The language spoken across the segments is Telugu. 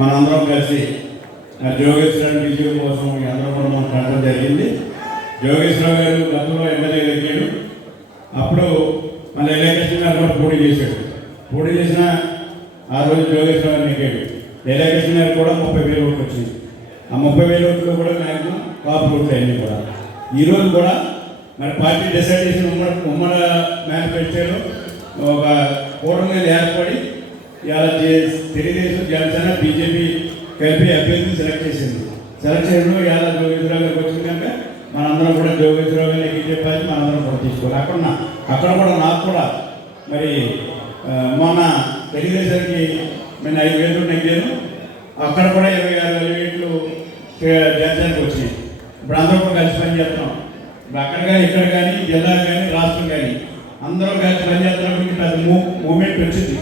మనందరం కలిసి ఆ జోగేశ్వరరావు విజయం కోసం ఈ అందరం కూడా మనం కట్టడం జరిగింది. జోగేశ్వరరావు గారు గతంలో ఎమ్మెల్యే ఎక్కాడు అప్పుడు మన ఎలక్షన్ గారు కూడా పోటీ చేశాడు. పోటీ చేసిన ఆ రోజు జోగేశ్వరరావు గారు ఎక్కాడు ఎలక్షన్ గారు కూడా ముప్పై వేలు ఓట్లు వచ్చింది ఆ ముప్పై వేల ఓట్లు కూడా మ్యాక్సిమం కాపు ఓట్లు అయింది కూడా. ఈ రోజు కూడా మరి పార్టీ డిసైడ్ చేసిన ఉమ్మడి ఉమ్మడి మేనిఫెస్టోలో ఒక కూటమి మీద ఏర్పడి ఇవాళ తెలుగుదేశం జనసేన బీజేపీ కలిపి అభ్యర్థిని సెలెక్ట్ చేసింది సెలెక్ట్ చేయడంలో ఇవాళ జోగేశ్వరరావు గారికి వచ్చింది కనుక మనందరం కూడా జోగేశ్వరరావు గారిని ఎక్కి చెప్పాలి మనందరం కూడా తీసుకోవాలి. అక్కడ అక్కడ కూడా నాకు కూడా మరి మొన్న తెలుగుదేశానికి నేను ఐదు వేలు నెగ్గాను అక్కడ కూడా ఇరవై ఆరు వేల వేలు జనసేనకి వచ్చినాయి. ఇప్పుడు అందరం కూడా కలిసి పనిచేస్తున్నాం ఇప్పుడు అక్కడ కానీ ఇక్కడ కానీ జిల్లా కానీ రాష్ట్రం కానీ అందరం కలిసి పనిచేస్తున్నప్పుడు పెద్ద మూ మూమెంట్ వచ్చింది.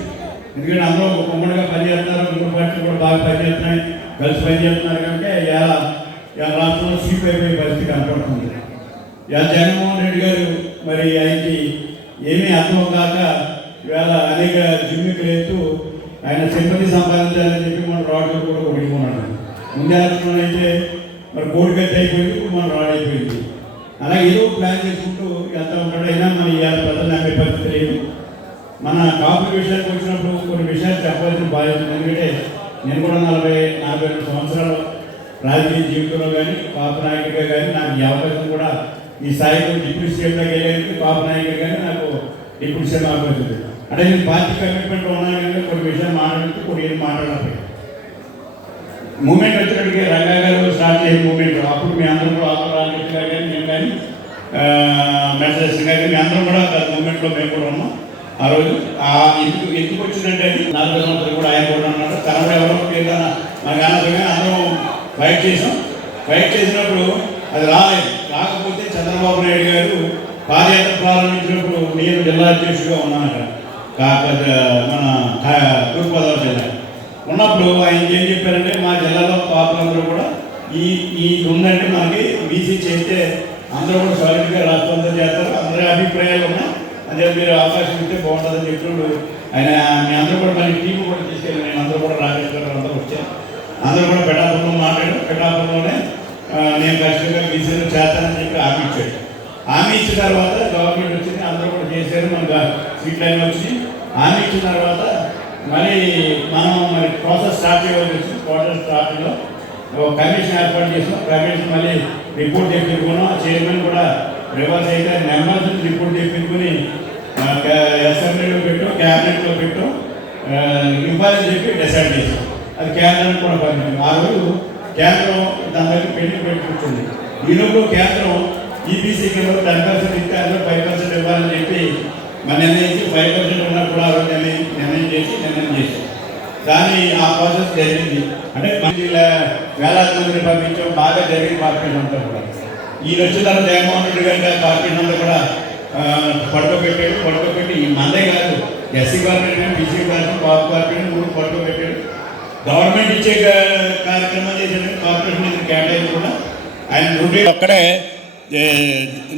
ఎందుకంటే అందరూ ఒక ఉమ్మడిగా పనిచేస్తున్నారు మూడు పార్టీలు కూడా బాగా పనిచేస్తున్నాయి కలిసి పనిచేస్తున్నారు కనుక ఇలా ఇలా రాష్ట్రంలో సీప్ అయిపోయే పరిస్థితి కనపడుతుంది. ఇలా జగన్మోహన్ రెడ్డి గారు మరి ఆయనకి ఏమీ అర్థం కాక ఇవాళ అనేక జిమ్మికులు ఎత్తు ఆయన సింపతి సంపాదించాలని చెప్పి మన రాడ్లు కూడా కొడుకున్నాడు ముందు అయితే మరి కోడి కట్టి అయిపోయింది ఇప్పుడు మన రాడ్ అయిపోయింది. అలా ఏదో ప్లాన్ చేసుకుంటూ వెళ్తా ఉంటాడు. అయినా మన ఇవాళ ప్రజలు నమ్మే పరిస్థితి లేదు. మన కాపు విషయానికి వచ్చినప్పుడు కొన్ని విషయాలు చెప్పాల్సిన బాధ్యత ఎందుకంటే నేను కూడా నలభై నలభై రెండు సంవత్సరాలు రాజకీయ జీవితంలో కానీ కాపు నాయకుడిగా కానీ నాకు ఈ అవకాశం కూడా ఈ స్థాయిలో డిప్యూటీ సీఎంగా వెళ్ళేందుకు కాపు నాయకుడు కానీ నాకు డిప్యూటీ సీఎం అవకాశం అంటే నేను పార్టీ కమిట్మెంట్ ఉన్నాను కానీ కొన్ని విషయాలు మాట్లాడితే కొన్ని ఏం మాట్లాడాలి మూమెంట్ వచ్చినట్టుగా రంగా గారు స్టార్ట్ చేసిన మూమెంట్ అప్పుడు మీ అందరం కూడా ఆకుల రామకృష్ణ గారు కానీ మేము కానీ మెసేజ్ గారు మీ అందరం కూడా మూమెంట్లో మేము కూడా ఉన్నాం. ఆ రోజు ఆ ఎందుకు ఎందుకు వచ్చిందంటే అది సంవత్సరాలు కూడా ఆయన కూడా అన్నాడు తనలో ఎవరో ఏదైనా మనకు అనవసరంగా అందరం ఫైట్ చేసాం. ఫైట్ చేసినప్పుడు అది రాలేదు. రాకపోతే చంద్రబాబు నాయుడు గారు పాదయాత్ర ప్రారంభించినప్పుడు నేను జిల్లా అధ్యక్షుడిగా ఉన్నాను కాకపోతే మన కా- తూర్పుగోదావరి జిల్లా. ఉన్నప్పుడు ఆయన ఏం చెప్పారంటే మా జిల్లాలో పాపలందరూ కూడా ఈ ఈ ఉందంటే మనకి బీసీ చేస్తే అందరూ కూడా సాలిడ్గా రాష్ట్రంతో చేస్తారు అందరి అభిప్రాయాలు ఉన్నాయి అదే మీరు అవకాశం ఇస్తే బాగుంటుందని చెప్పినప్పుడు ఆయన మీ అందరూ కూడా మళ్ళీ టీం కూడా తీసుకెళ్ళి నేను అందరూ కూడా రాజేష్ అందరూ వచ్చాను అందరూ కూడా పెటాపురంలో మాట్లాడారు. పెటాపురంలోనే నేను ఖచ్చితంగా బీసీలో చేస్తానని చెప్పి హామీ ఇచ్చాడు హామీ ఇచ్చిన తర్వాత గవర్నమెంట్ వచ్చింది అందరూ కూడా చేశారు. మనకు సీట్ లైన్ వచ్చి హామీ ఇచ్చిన తర్వాత మళ్ళీ మనం మరి ప్రాసెస్ స్టార్ట్ చేయవలసి వచ్చింది. ప్రాసెస్ స్టార్టింగ్లో ఒక కమిషన్ ఏర్పాటు చేసాం కమిషన్ మళ్ళీ రిపోర్ట్ తెప్పించుకున్నాం చైర్మన్ కూడా రివర్స్ అయితే మెంబర్స్ రిపోర్ట్ తెప్పించుకుని అసెంబ్లీలో పెట్టాం క్యాబినెట్లో పెట్టాం ఇవ్వాలని చెప్పి డిసైడ్ చేసాం అది కేంద్రం కూడా పంపించాం ఆ రోజు కేంద్రం దాని దగ్గర పెళ్ళి పెట్టి కూర్చుంది. ఈలోపు కేంద్రం ఈబీసీ కింద టెన్ పర్సెంట్ ఇస్తే అందులో ఫైవ్ పర్సెంట్ ఇవ్వాలని చెప్పి మన నిర్ణయించి ఫైవ్ పర్సెంట్ ఉన్నప్పుడు ఆ రోజు నిర్ణయం నిర్ణయం చేసి నిర్ణయం చేసి కానీ ఆ ప్రాసెస్ జరిగింది. అంటే మంచి వేలాది మందిని పంపించాం బాగా జరిగింది కార్పొరేషన్ అంతా కూడా ఈ వచ్చిన తర్వాత జగన్మోహన్ రెడ్డి గారి కార్పొరేషన్ అంతా కూడా పడుకోబెట్టాడు పడుకోబెట్టి ఈ మందే కాదు SC corporation BC corporation Babu corporation మూడు పడుకోబెట్టాడు గవర్నమెంట్ ఇచ్చే కార్యక్రమాలు చేసిన కార్పొరేషన్ కేటాయించి కూడా ఆయన డ్యూటీ అక్కడే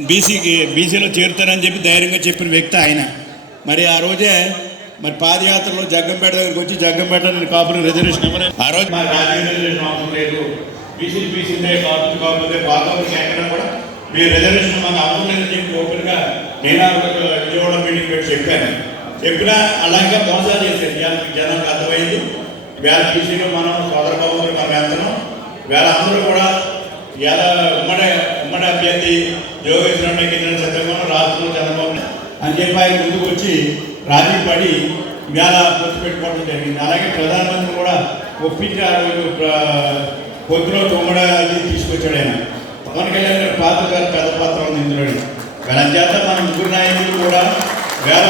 బీసీకి బీసీలో చేరుతారని చెప్పి ధైర్యంగా చెప్పిన వ్యక్తి ఆయన. మరి ఆ రోజే మరి పాదయాత్రలో జగ్గంపేట దగ్గరికి వచ్చి జగ్గంపేట కాపురం రిజర్వేషన్ ఇవ్వలేదు. ఆ రోజు మా రాజకీయ రిజర్వేషన్ అవసరం లేదు. బీసీ బీసీలే కాపు కాకపోతే బాగా ఎక్కడ కూడా. మీ రిజర్వేషన్ మాకు అవసరం లేదని చెప్పి ఓపెన్గా నేను విజయవాడ మీటింగ్ పెట్టి చెప్పాను. చెప్పినా అలాగే మోసాలు చేశారు. ఇవాళ జనానికి అర్థమైంది. వేల బీసీలో మనం సోదర బాబు మనం వెళ్తున్నాం వేళ అందరూ కూడా ఎలా ఉమ్మడి ఉమ్మడి అభ్యర్థి యోగేశ్వరం కింద సత్యమోహన్ రాష్ట్రంలో చంద్రబాబు అని చెప్పి ఆయన ముందుకు వచ్చి రాజీ పడి ఇవాళ పొత్తు పెట్టుకోవడం జరిగింది. అలాగే ప్రధానమంత్రి కూడా ఒప్పించారు. పొద్దున రోజు అది తీసుకొచ్చాడు ఆయన. పవన్ కళ్యాణ్ గారి పాత్ర గారు పెద్ద పాత్ర ఉంది ఇందులో వేళ చేత మన ముగ్గురు నాయకులు కూడా వేళ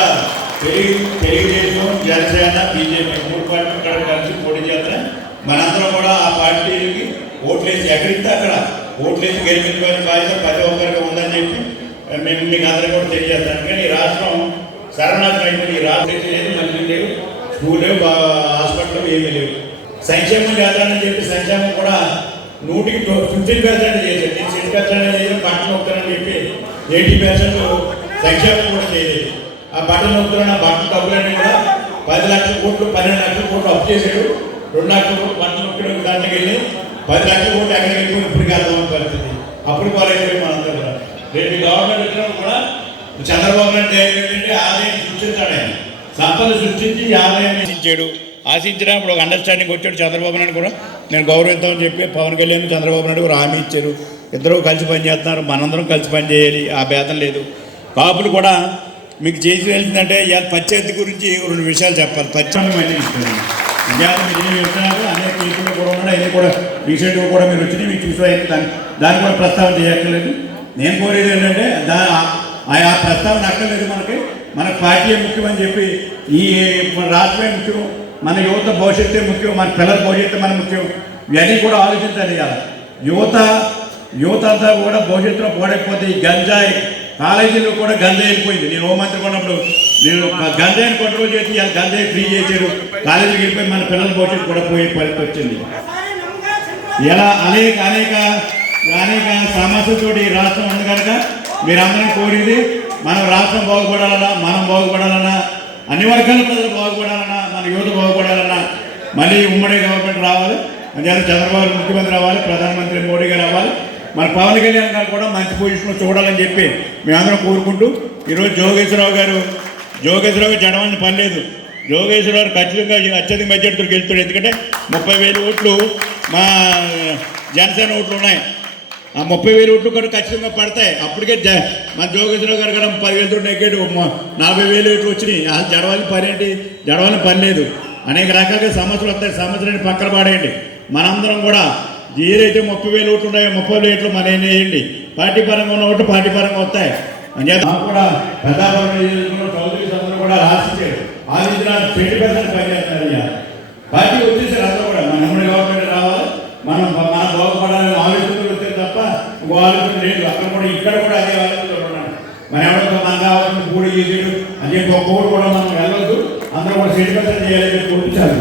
తెలుగు తెలుగుదేశం జనసేన బీజేపీ మూడు పార్టీలు ఇక్కడ కలిసి పోటీ చేస్తారు మనందరం కూడా ఆ పార్టీకి ఓట్లేసి ఎక్కడితే అక్కడ ఓట్లేసి గెలిపించుకోవాలని బాధ్యత ప్రతి ఒక్కరికి ఉందని చెప్పి మేము మీకు అందరూ కూడా తెలియజేస్తాను. కానీ ఈ రాష్ట్రం శరణార్థం అయిపోయింది. ఈ రాష్ట్రం లేదు మంచి లేవు. స్కూల్ లేవు బా- హాస్పిటల్ ఏమీ లేవు. సంక్షేమం చేద్దామని చెప్పి సంక్షేమం కూడా నూటికి ఫిఫ్టీన్ పర్సెంట్ చేశారు. నేను సిక్స్ పర్సెంట్ చేయడం బట్టలు నొక్కుతానని చెప్పి ఎయిటీ పర్సెంట్ సంక్షేమం కూడా చేయలేదు. ఆ బట్టలు నొక్కుతున్న బట్టలు డబ్బులన్నీ కూడా పది లక్షల కోట్లు పన్నెండు లక్షల కోట్లు అప్పు చేశాడు. రెండు లక్షల కోట్లు బట్టలు నొక్కడం దాంట్లోకి వెళ్ళి పది లక్షల కోట్లు ఎక్కడికి వెళ్ళిపోయి ఇప్పటికీ అర్థమైన పరిస్థితి. అప్పుడు పాలైపోయి మనందరూ కూడా. రేపు గవర్నమెంట్ వచ్చినప్పుడు కూడా చంద్రబాబు నాయుడు ఏంటంటే ఆదాయం సృష్టించాడు ఆయన. సంపద సృష్టించి ఆదాయం చేయడు ఆశించినా ఆశించినప్పుడు ఒక అండర్స్టాండింగ్ వచ్చాడు చంద్రబాబు నాయుడు కూడా. నేను గౌరవిద్దామని చెప్పి పవన్ కళ్యాణ్ చంద్రబాబు నాయుడు కూడా హామీ ఇచ్చారు. ఇద్దరు కలిసి పనిచేస్తున్నారు మనందరం కలిసి పనిచేయాలి ఆ భేదం లేదు. కాపులు కూడా మీకు చేసి వెళ్తుందంటే ఇవాళ పచ్చతి గురించి రెండు విషయాలు చెప్పాలి. పచ్చని మీరు చెప్తున్నారు? అనేక కేసులు కూడా ఉన్నాయి అన్నీ కూడా రీసెంట్గా కూడా మీరు వచ్చినాయి మీకు చూసి దాన్ని దాన్ని కూడా ప్రస్తావన చేయక్కర్లేదు. నేను కోరేది ఏంటంటే దా ఆ ప్రస్తావన అక్కర్లేదు మనకి. మన పార్టీ ముఖ్యమని చెప్పి ఈ రాష్ట్రమే ముఖ్యం మన యువత భవిష్యత్తే ముఖ్యం మన పిల్లల భవిష్యత్తు మన ముఖ్యం. ఇవన్నీ కూడా ఆలోచించాలి ఇవాళ. యువత యువత అంతా కూడా భవిష్యత్తులో పోడైపోతే ఈ గంజాయి కాలేజీలో కూడా గంజాయి వెళ్ళిపోయింది. నేను హోంమంత్రి ఉన్నప్పుడు నేను గంజాయిని కంట్రోల్ చేసి గంజాయి ఫ్రీ చేశారు. కాలేజీకి వెళ్ళిపోయి మన పిల్లల భవిష్యత్తు కూడా పోయే పరిస్థితి వచ్చింది. ఇలా అనేక అనేక అనేక సమస్యతో ఈ రాష్ట్రం ఉంది కనుక మీరందరం కోరింది మనం రాష్ట్రం బాగుపడాలన్నా మనం బాగుపడాలన్నా అన్ని వర్గాల ప్రజలు బాగుపడాలన్నా మన యువత బాగుపడాలన్నా మళ్ళీ ఉమ్మడి గవర్నమెంట్ రావాలి. అందుచేత చంద్రబాబు ముఖ్యమంత్రి రావాలి ప్రధానమంత్రి మోడీ గారు రావాలి. మన పవన్ కళ్యాణ్ గారు కూడా మంచి పొజిషన్లో చూడాలని చెప్పి మేమందరం కోరుకుంటూ ఈరోజు జోగేశ్వరరావు గారు జోగేశ్వరరావు జడమని పని లేదు జోగేశ్వరరావు ఖచ్చితంగా అత్యధిక మెజార్టీతో గెలుస్తాడు. ఎందుకంటే ముప్పై వేలు ఓట్లు మా జనసేన ఓట్లు ఉన్నాయి. ఆ ముప్పై వేలు ఓట్లు కూడా ఖచ్చితంగా పడతాయి. అప్పటికే జ మన జోగేశ్వరరావు గారు కూడా పదివేల తోటి నెగ్గేటు నలభై వేలు ఓట్లు వచ్చినాయి. ఆ జడవాలి పని ఏంటి? జడవాలి పని లేదు. అనేక రకాలుగా సమస్యలు వస్తాయి. సమస్యలని పక్కన పాడేయండి. మనందరం కూడా ఏదైతే ముప్పై వేలు ఓట్లు ఉన్నాయో ముప్పై వేలు ఓట్లు మన వేయండి పార్టీ పరంగా ఉన్న ఓట్లు పార్టీ పరంగా వస్తాయి. అంచేత కూడా ప్రతాపం చౌదరీస్ అందరూ కూడా రాసిచ్చారు ఆదిత్య చెట్టు పెద్దని పనిచేస్తారు పార్టీ వచ్చేసారు అందరూ కూడా. మన గవర్నమెంట్ రావాలి. మనం మన బాగుపడాలని ఆలోచనలు ఇంకో లేదు అక్కడ కూడా ఇక్కడ కూడా అదే ఆలోచనలు మన ఎవరితో మన పూడి చేసేడు అదే ఒక్కొక్కడు కూడా మనం వెళ్ళొద్దు. అందరూ కూడా చెట్టు పెద్దని చేయాలని కోరుచాలి